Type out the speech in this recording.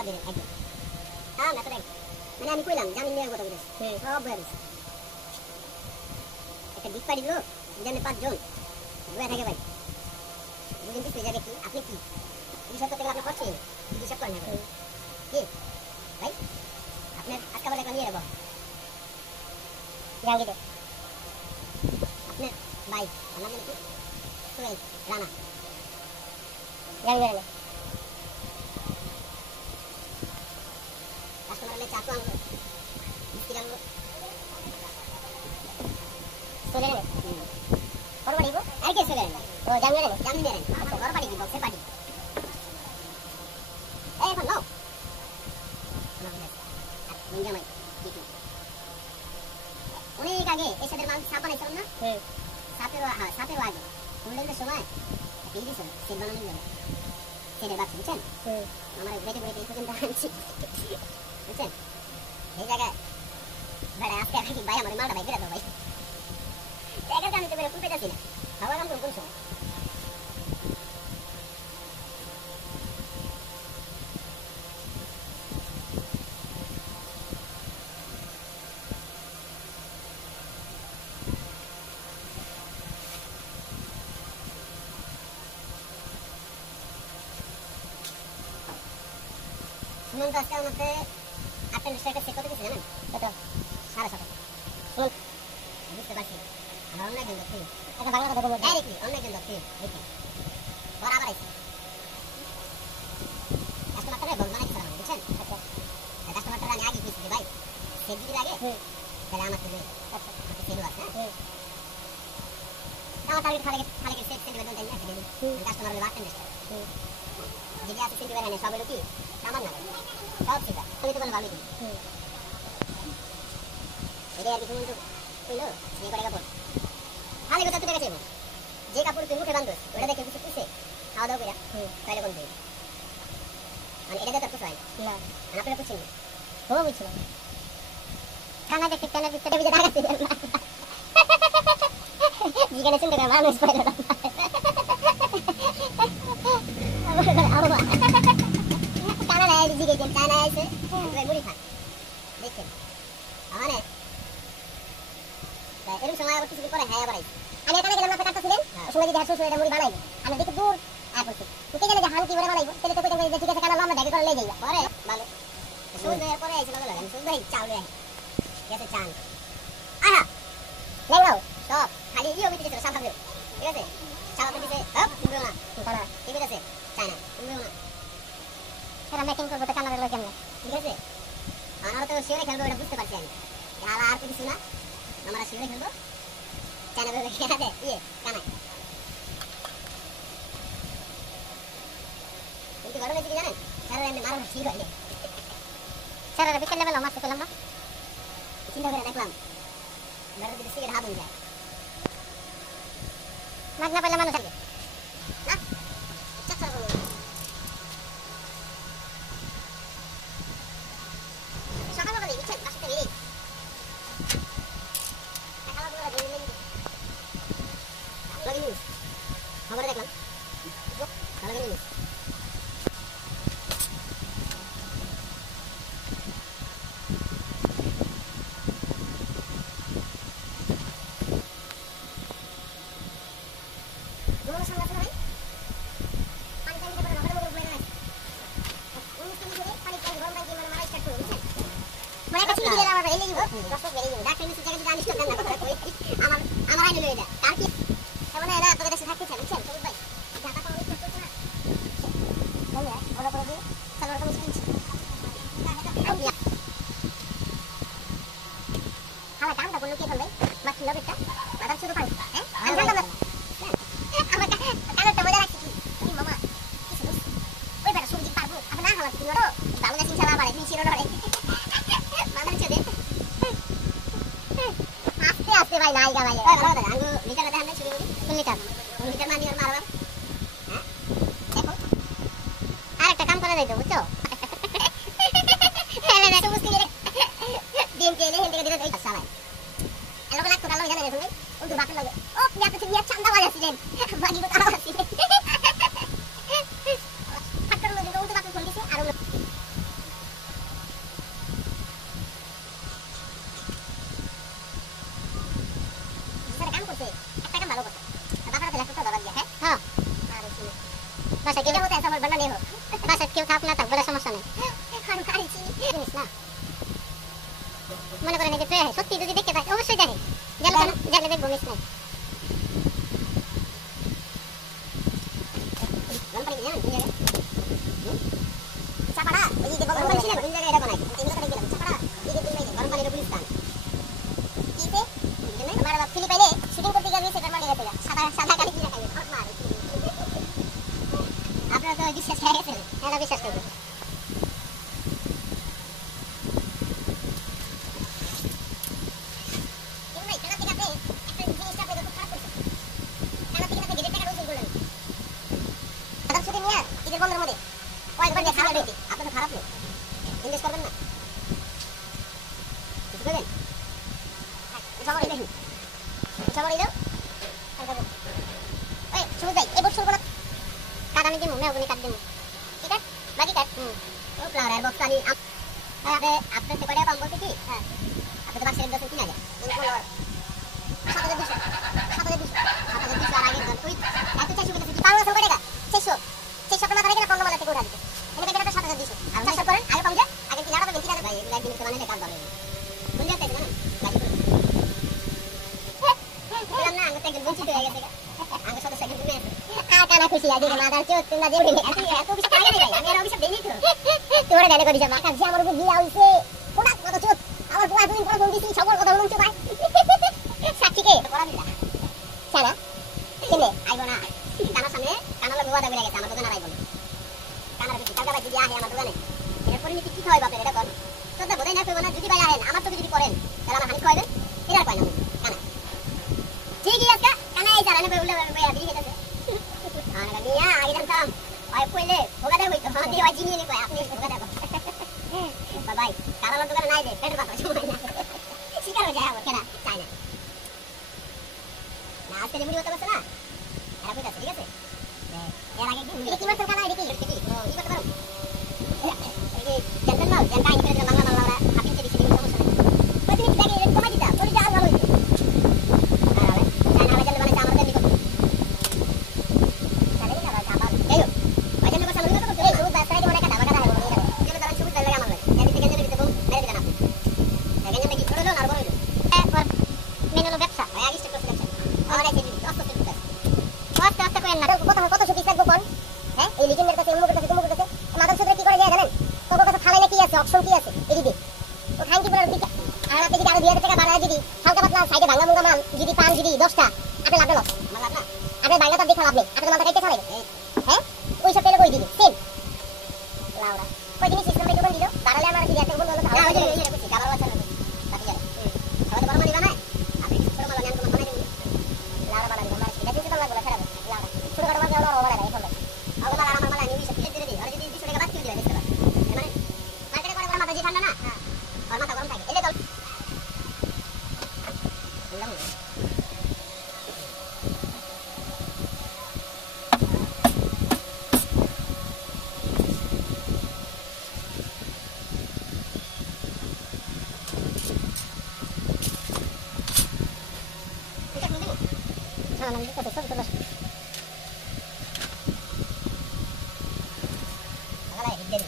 বলা দিলেন একদম হ্যাঁ না তো দেখ মানে আমি কইলাম জামিন নেওয়ার কথা বলেছি সব বয়া দিছি একটা ডিপ পাড়ি দিল জানে 5 জন বয়া থাকে ভাই বুঝেন কি যাবে কি আপনি কি হিসাব করতে গেলে আপনি করছেন হিসাব করেন না কি ভাই আপনার আজকে বলে কামিয়ে রাখবো জাঙ্গি দে আপনার ভাই আমার নাম কি সুয়েল রানা জাঙ্গি রানা কাস্টমারলে চাকু আনলো মিষ্টি আনলো চলে রে বড় বাড়ি গো আর কে চলে রে ও জাঙ্গি রে জাঙ্গি রে আচ্ছা বড় বাড়ি কি বক্সে বাড়ি এই এখন নাও মিঞ্জামাই দেখি অনেক আগে এসবের মান ছাপ বানাইছিলাম না সাপের আগে ফুলের সময় এই দিছিল সেট বানানোর জন্য সেটের বাচ্চা বুঝছেন আমার বেটে বেটে পর্যন্ত আনছি বুঝছেন এই জায়গায় ভাই আজকে কি ভাই আমার মালটা ভাই বেরা দাও ভাই জায়গাটা আমি তো বেরো ফুল পেটাছি না ভাবলাম কোন সময় সুমন আজকে আমাকে আপনার টাকা চেক করতে গেছে জানেন কত 7.5 সুমন বুঝতে পারছি আমার অনলাইন দেখছি একটা বাংলা কথা বলবো ডাইরেক্টলি অনলাইন দেখছি দেখি বরাবর আইছে কাস্টমারটা বল মানে কিছু না বুঝছেন আচ্ছা কাস্টমারটা আমি আগে দিছি ভাই চেক দিবি লাগে তাহলে আমার থেকে আচ্ছা আপনি সেল আছে আমার টার্গেট খালি চেক সেল বেতন দেন না কাস্টমার বলে বাটেন দিছে যেটা আছে সেল বেতন সব এর কি আমার না সব ঠিক আছে আমি তো বললাম আমি দিই এটা আর কিছু মন তো কইলো যে করে কাপড় খালি কথা তুই কাছে যে কাপড় তুই মুখে বাঁধছ ওটা দেখে কিছু কইছে খাওয়া দাওয়া কইরা তাইলে কোন দিই মানে এটা তো কিছু হয় না আপনারা বুঝছেন না ও বুঝছেন না কানা দেখে কানা ভিতরে ভিতরে লাগাতে দেন না জিগানে চিন্তা করে মানুষ পাইলো না কানা নাই জিগে যেন কানা আইছে তুই মুড়ি খা দেখেন মানে এরকম সময় আবার কিছু করে হ্যাঁ আবার আইছে আমি এখানে গেলাম না কাটছিলেন সময় যদি হাসু এটা মুড়ি বানাইবো আমি দেখি দূর আর করছি তুই গেলে যে হান কি করে বানাইবো তাহলে তো কইতে ঠিক আছে কানা লম্বা দেখে করে লই যাইবা পরে ভালো সুন্দর পরে আইছে ভালো লাগে সুন্দর চাল লই গেছে চান আহা লেঙ্গাও সব খালি ইও মিটি দিছে সব খাবে ঠিক আছে চাল দিছে হপ উড়ো না তারা ঠিক আছে চায়না উড়ো না সেটা মেকিং করব তো কানা লই কেমনে ঠিক আছে আমরা তো শিওরে খেলবো এটা বুঝতে পারছি আমি আর কিছু না আমরা শিওরে খেলবো চায়না বলে খেলা দে ইয়ে কানা কিন্তু ঘটনা কি জানেন স্যার এমনি মারো ঠিক হইলে স্যার বিকেল লেভেল আমার পেলাম না চিন্তা করে দেখলাম ঘরে যদি সিগারেট হাত হয়ে যায় মাছ না পেলে মানুষ থাকে না চাকর বলো সকালবেলা বুঝছেন বাসাতে বেরিয়ে সকালবেলা বেরিয়ে লাগি নিউজ খবরে দেখলাম লাগি নিউজ ভাই নাই গা ভাই আঙ্গু লিটার দেখান না শুরু করি লিটার মানি আর মারবা হ্যাঁ দেখো আরেকটা কাম করে যাইতো বুঝছো এলে না সবুজ কি দিন কেলে হেন থেকে দিলে এই সালাই এলো না কোটা লাগে জানেন শুনি উল্টো বাকি লাগে ও কি এত ঠিক চান্দা বাজাছিলেন বাকি তো তাও আছে ফাটার মধ্যে উল্টো বাকি ফোন দিছে আর আমার বানা নেই হোক বাসা কেউ থাক না থাক বলে সমস্যা নেই আমি খাইছি জিনিস না মনে করেন এই যে তুই সত্যি যদি দেখতে পাই অবশ্যই দেখে জানলে দেখবো মিস নাই গরম পানি জানেন কোন জায়গায় চাপাড়া ওই যে গরম পানি ছিল কোন জায়গায় এটা বানাই এগুলো করে গেলাম চাপাড়া এই যে তুমি গরম পানির গুলিস্তান কিতে জানেন আমার ফিলিপাইনে শুটিং করতে গিয়ে সেটা মারি গেছে সাদা সাদা কালি কি রাখাই মার আপনারা তো বিশ্বাস হয়ে গেছে এটা বিশ্বাস করবেন বন্ধের মধ্যে কয়েকবার দিয়ে খারাপ হয়েছে আপনি তো খারাপ লোক ইনভেস্ট করবেন না কিছু করবেন সবাই দেখুন সবাই দাও ওই শুরু যাই এবার শুরু করা কাট আমি দিব মেহগুনি কাট দিব ঠিক আছে বাকি কাট ও ফ্লাওয়ার বক্স আনি আপনি তো কয়টা কম বলতে কি হ্যাঁ আপনি তো বাক্সের দশ 3000 7200 আর আগে ওই এত চাইছি বলতে কি পারো আছে কয় টাকা 600 600 টাকা ধরে কিনা 15 টাকা উঠা দিতে এনে বেটা 7200 আর 400 করেন আগে কম যায় আগে কি লাগাবেন 3000 ভাই এগুলা একদিন তো বানাইলে কাজ ভালো কোন জায়গা থেকে জানেন গাজীপুর না আগে থেকে বঞ্চিত হয়ে গেছে আগে সদস্য কিন্তু নেই আর কানা খুশি আগে মাদার চোট না দেবে এত অভিশাপ লাগে ভাই আমি আর অভিশাপ দেই নাই তো তোরা ডালে করি যাবা কাজ আমার উপর গিয়া হইছে কোনা কত চোট আমার বুয়া তুমি পড়া বলছিস সবর কথা বলছো ভাই সাক্ষী কে পড়া দিলা সারা কেনে আইবো না কানার সামনে কানালা বুয়া দাবি গেছে আমার দোকানে আইবো না কানার কিছু টাকা বাকি দিয়া আহে আমার দোকানে এর পরিণতি কি হয় বাপের এটা কোন তোদের বোঝাই না কইবো না যদি ভাই আহেন আমার তো যদি করেন তাহলে আমার হানি খাইবেন এরা কয় না কানা ঠিক আছে কানা এই জারানে বলে বলে আদি গেছে আনা মিয়া আগে জানতাম ওই কইলে ভোগা দেব তো হাতে ওই জিনিয়ে নি কয় আপনি ভোগা দেব বাবাই কানার দোকানে নাই দে পেটের কথা সময় না শিকার হয়ে যায় আমার কেনা চাই না না আজকে যে ভিডিও করতে না এরা কইতাছে ঠিক আছে এর আগে কি মাছ কানা এটা কি কি করতে পারো এই যে জানতেন না জানতা আইন করে বাংলা বাংলা হাতে দিছি দিছি সমস্যা নেই কই তুমি কি লাগে এটা কমাই দিতা তোর যা ভালো হইছে আরে জানা হলে জানলে মানে আমার দেন নিকট তাহলে কি না বাবা এইও বাজার লোক সামনে তো এই সবুজ বাসা কি মনে কাটা বাটা হবে যেন তারা সবুজ লাগে আমার লাগে এদিকে গেঞ্জি দিতে বল মেরে দিবেন আপনি গেঞ্জি কি ছোট আর বড় হইলো এরপর মেনুলো ব্যবসা ভাই আগে স্টেপ করে আমার এই যে আস্তে আস্তে করেন না কত সুখী থাকবো কোন হ্যাঁ এই লিজেন্ডের কাছে এমন করতেছে তুমি করতেছে মাদার সাথে কি করে যায় জানেন তোর কাছে খালাইলে কি আছে অপশন কি আছে এই দিকে ও খান কি পুরো দিকে আর আপনি যদি আরো 2000 টাকা বাড়ায় যদি হালকা পাতলা সাইডে ভাঙা মুঙ্গা মাল যদি পান যদি 10টা আপনি লাভ লস মাল লাভ না আপনি বাইরে তো দেখে লাভ নেই আপনি মাথা কাটতে চালাবেন হ্যাঁ ওই সব পেলে কই দিবি সেম লাউরা কই দিন সিস্টেম পে কোন দিলো বাড়ালে আমার কি একটা বন্ধু হলো ওই যে এই রে কইছি গাবার বাচ্চা না বাকি যাবে সবাই বড় মানি বানায় আপনি ছোট মাল নেন তোমার বানাই দিবি লাউরা বানাই দিবি আমার এটা চিন্তা লাগলো ফেরাবো লাউরা ছোট বড় মাল ওরা ওভার এখন আগো মাল আমার মাল নিবি সব প্লেট দিয়ে দিবি আর যদি 200 টাকা বাদ করে দিবি দেখতে পারবে মানে মার্কেটে করে মাথা জি ঠান্ডা না হ্যাঁ আর মাথা গরম থাকে এলে চল এটা সব তোলা আগালাই হিট দেবি